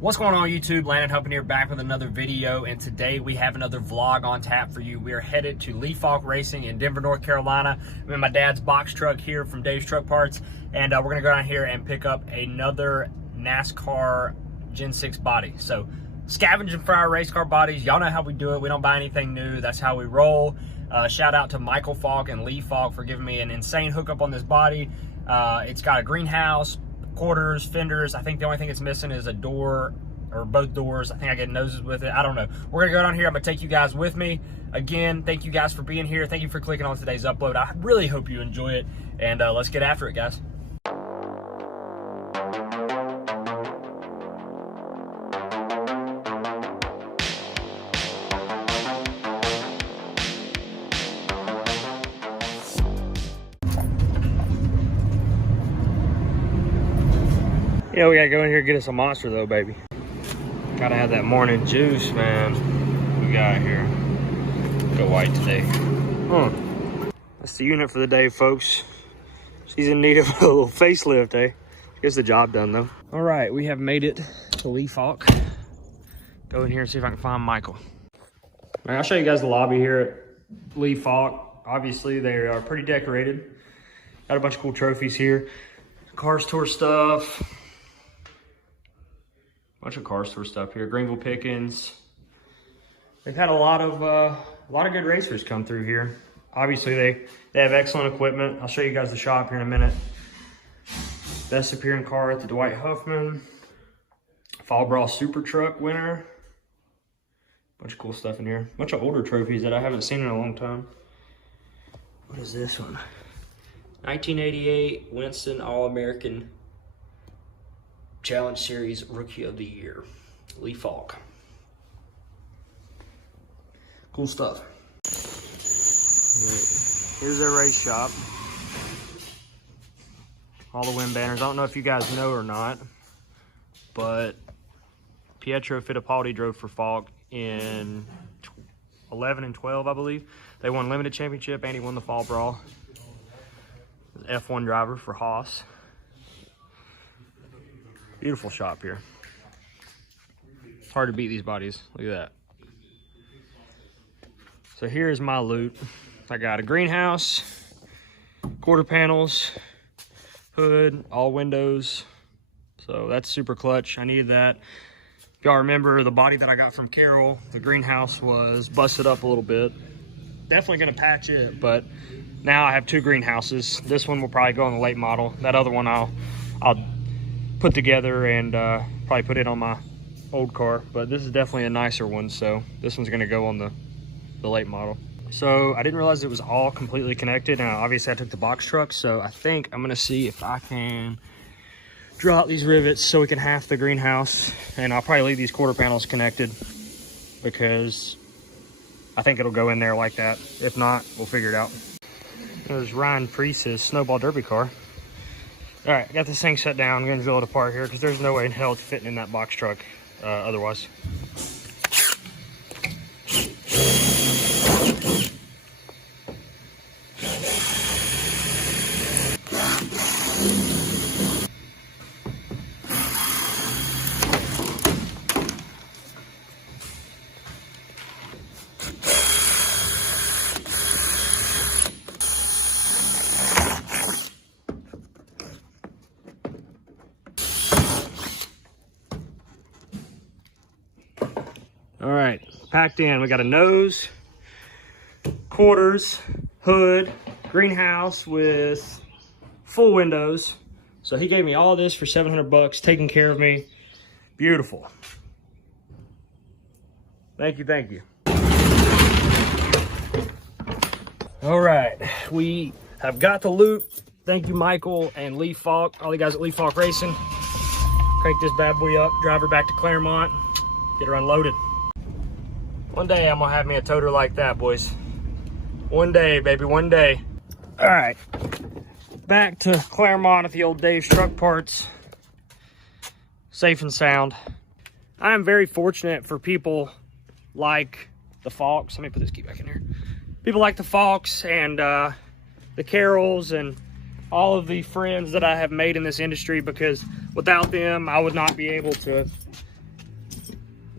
What's going on YouTube? Landon Huffman here, back with another video, and today we have another vlog on tap for you. We are headed to Lee Faulk Racing in Denver, North Carolina. I'm in my dad's box truck here from Dave's Truck Parts, and we're gonna go down here and pick up another NASCAR Gen 6 body. So scavenging for our race car bodies. Y'all know how we do it. We don't buy anything new. That's how we roll. Shout out to Michael Faulk and Lee Faulk for giving me an insane hookup on this body. It's got a greenhouse, quarters, fenders. I think the only thing it's missing is a door, or both doors. I think I get noses with it. I don't know. We're gonna go down here. I'm gonna take you guys with me. Again, thank you guys for being here. Thank you for clicking on today's upload. I really hope you enjoy it, and let's get after it, guys. Yeah, we gotta go in here and get us a monster though, baby. Gotta have that morning juice, man. We got here. Go white today. That's the unit for the day, folks. She's in need of a little facelift, eh? Gets the job done though. All right, we have made it to Lee Faulk. Go in here and see if I can find Michael. All right, I'll show you guys the lobby here at Lee Faulk. Obviously, they are pretty decorated. Got a bunch of cool trophies here. Cars Tour stuff. Bunch of Cars Tour stuff here. Greenville Pickens. They've had a lot of good racers come through here. Obviously, they have excellent equipment. I'll show you guys the shop here in a minute. Best appearing car at the Dwight Huffman. Fall Brawl Super Truck winner. Bunch of cool stuff in here. Bunch of older trophies that I haven't seen in a long time. What is this one? 1988 Winston All-American Challenge Series Rookie of the Year, Lee Faulk. Cool stuff. Right. Here's their race shop. All the win banners. I don't know if you guys know or not, but Pietro Fittipaldi drove for Faulk in 11 and 12, I believe. They won Limited Championship and he won the Fall Brawl. F1 driver for Haas. Beautiful shop here. It's hard to beat these bodies. Look at that. So here's my loot. I got a greenhouse, quarter panels, hood, all windows. So that's super clutch. I needed that. If y'all remember the body that I got from Carol, the greenhouse was busted up a little bit. Definitely gonna patch it, but now I have two greenhouses. This one will probably go on the late model. That other one I'll put together and probably put it on my old car, but this is definitely a nicer one, so this one's gonna go on the late model. So I didn't realize it was all completely connected. Now obviously I took the box truck, so I think I'm gonna see if I can draw out these rivets so we can half the greenhouse, and I'll probably leave these quarter panels connected because I think it'll go in there like that. If not, we'll figure it out. There's Ryan Priest's Snowball Derby car. All right, I got this thing set down. I'm gonna drill it apart here because there's no way in hell it's fitting in that box truck otherwise. All right, packed in. We got a nose, quarters, hood, greenhouse with full windows. So he gave me all this for 700 bucks, taking care of me. Beautiful. Thank you, thank you. All right, we have got the loot. Thank you, Michael and Lee Faulk, all the guys at Lee Faulk Racing. Crank this bad boy up, drive her back to Claremont, get her unloaded. One day I'm gonna have me a toter like that, boys. One day, baby, one day. All right, back to Claremont at the old Dave's Truck Parts. Safe and sound. I am very fortunate for people like the Faulks. Let me put this key back in here. People like the Faulks and the Carols and all of the friends that I have made in this industry, because without them, I would not be able to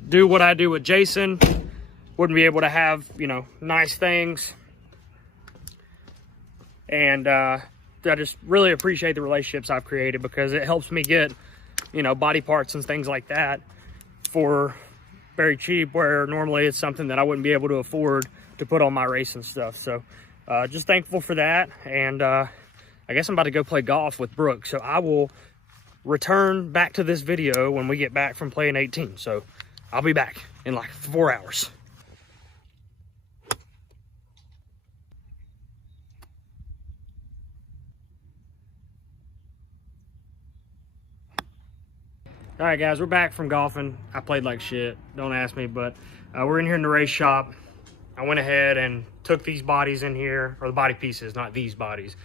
do what I do with Jason, wouldn't be able to have, you know, nice things. And I just really appreciate the relationships I've created, because it helps me get, you know, body parts and things like that for very cheap, where normally it's something that I wouldn't be able to afford to put on my racing stuff. So just thankful for that. And I guess I'm about to go play golf with Brooke. So I will return back to this video when we get back from playing 18. So I'll be back in like 4 hours. All right, guys, we're back from golfing. I played like shit, don't ask me, but we're in here in the race shop. I went ahead and took these bodies in here, or the body pieces, not these bodies.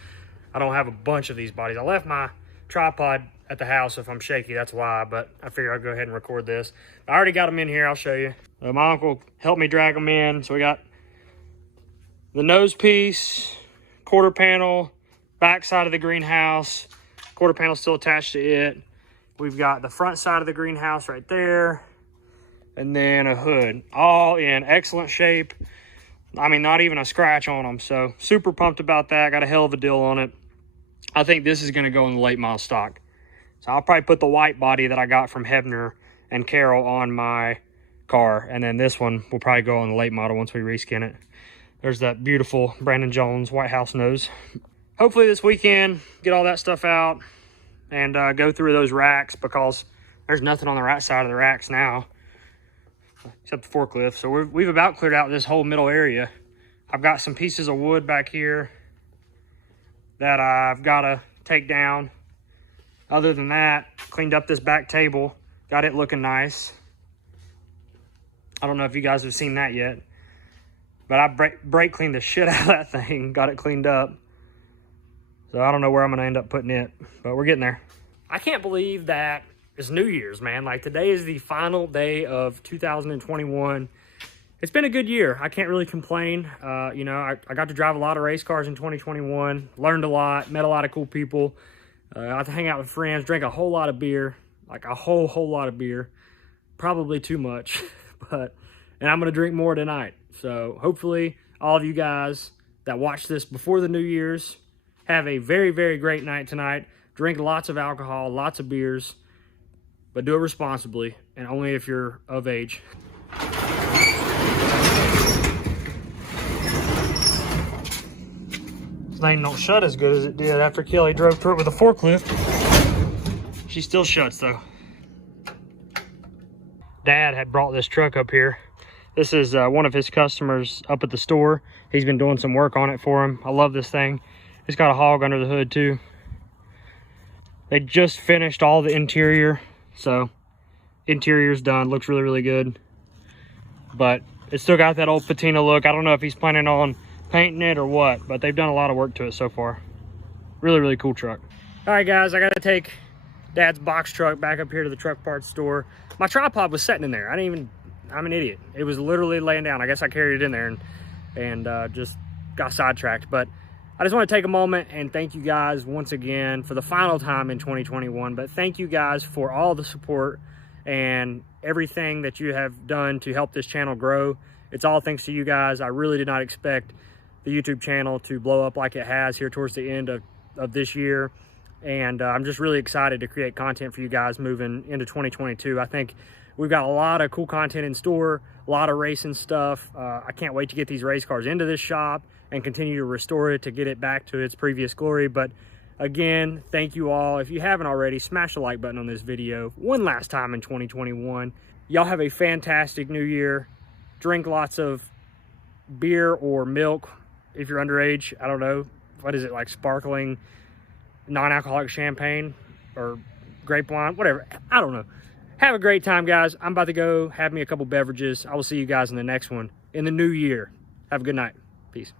I don't have a bunch of these bodies. I left my tripod at the house. If I'm shaky, that's why, but I figure I'll go ahead and record this. I already got them in here, I'll show you. My uncle helped me drag them in. So we got the nose piece, quarter panel, back side of the greenhouse, quarter panel still attached to it. We've got the front side of the greenhouse right there, and then a hood, all in excellent shape. I mean, not even a scratch on them. So super pumped about that. Got a hell of a deal on it. I think this is going to go in the late model stock. So I'll probably put the white body that I got from Hebner and Carol on my car. And then this one will probably go on the late model once we reskin it. There's that beautiful Brandon Jones White House nose. Hopefully this weekend, get all that stuff out and go through those racks, because there's nothing on the right side of the racks now except the forklift. So we've about cleared out this whole middle area. I've got some pieces of wood back here that I've got to take down. Other than that, cleaned up this back table, got it looking nice. I don't know if you guys have seen that yet, but I brake cleaned the shit out of that thing, got it cleaned up. So I don't know where I'm going to end up putting it, but we're getting there. I can't believe that it's New Year's, man. Like, today is the final day of 2021. It's been a good year. I can't really complain. You know, I got to drive a lot of race cars in 2021, learned a lot, met a lot of cool people. I got to hang out with friends, drank a whole lot of beer, like a whole lot of beer. Probably too much, and I'm going to drink more tonight. So hopefully all of you guys that watch this before the New Year's have a very, very great night tonight. Drink lots of alcohol, lots of beers, but do it responsibly and only if you're of age. This thing don't shut as good as it did after Kelly drove through it with a forklift. She still shuts though. Dad had brought this truck up here. This is one of his customers up at the store. He's been doing some work on it for him. I love this thing. It's got a hog under the hood too. They just finished all the interior, so interior's done. Looks really, really good. But it's still got that old patina look. I don't know if he's planning on painting it or what, but they've done a lot of work to it so far. Really, really cool truck. All right, guys, I gotta take Dad's box truck back up here to the truck parts store. My tripod was sitting in there. I'm an idiot. It was literally laying down. I guess I carried it in there and just got sidetracked. But I just want to take a moment and thank you guys once again for the final time in 2021. But thank you guys for all the support and everything that you have done to help this channel grow. It's all thanks to you guys. I really did not expect the YouTube channel to blow up like it has here towards the end of this year. And I'm just really excited to create content for you guys moving into 2022. I think we've got a lot of cool content in store, a lot of racing stuff. I can't wait to get these race cars into this shop and continue to restore it to get it back to its previous glory. But again, thank you all. If you haven't already, smash the like button on this video one last time in 2021. Y'all have a fantastic new year. Drink lots of beer or milk if you're underage. I don't know. What is it, like sparkling non-alcoholic champagne or grape wine? Whatever. I don't know. Have a great time, guys. I'm about to go have me a couple beverages. I will see you guys in the next one in the new year. Have a good night. Peace.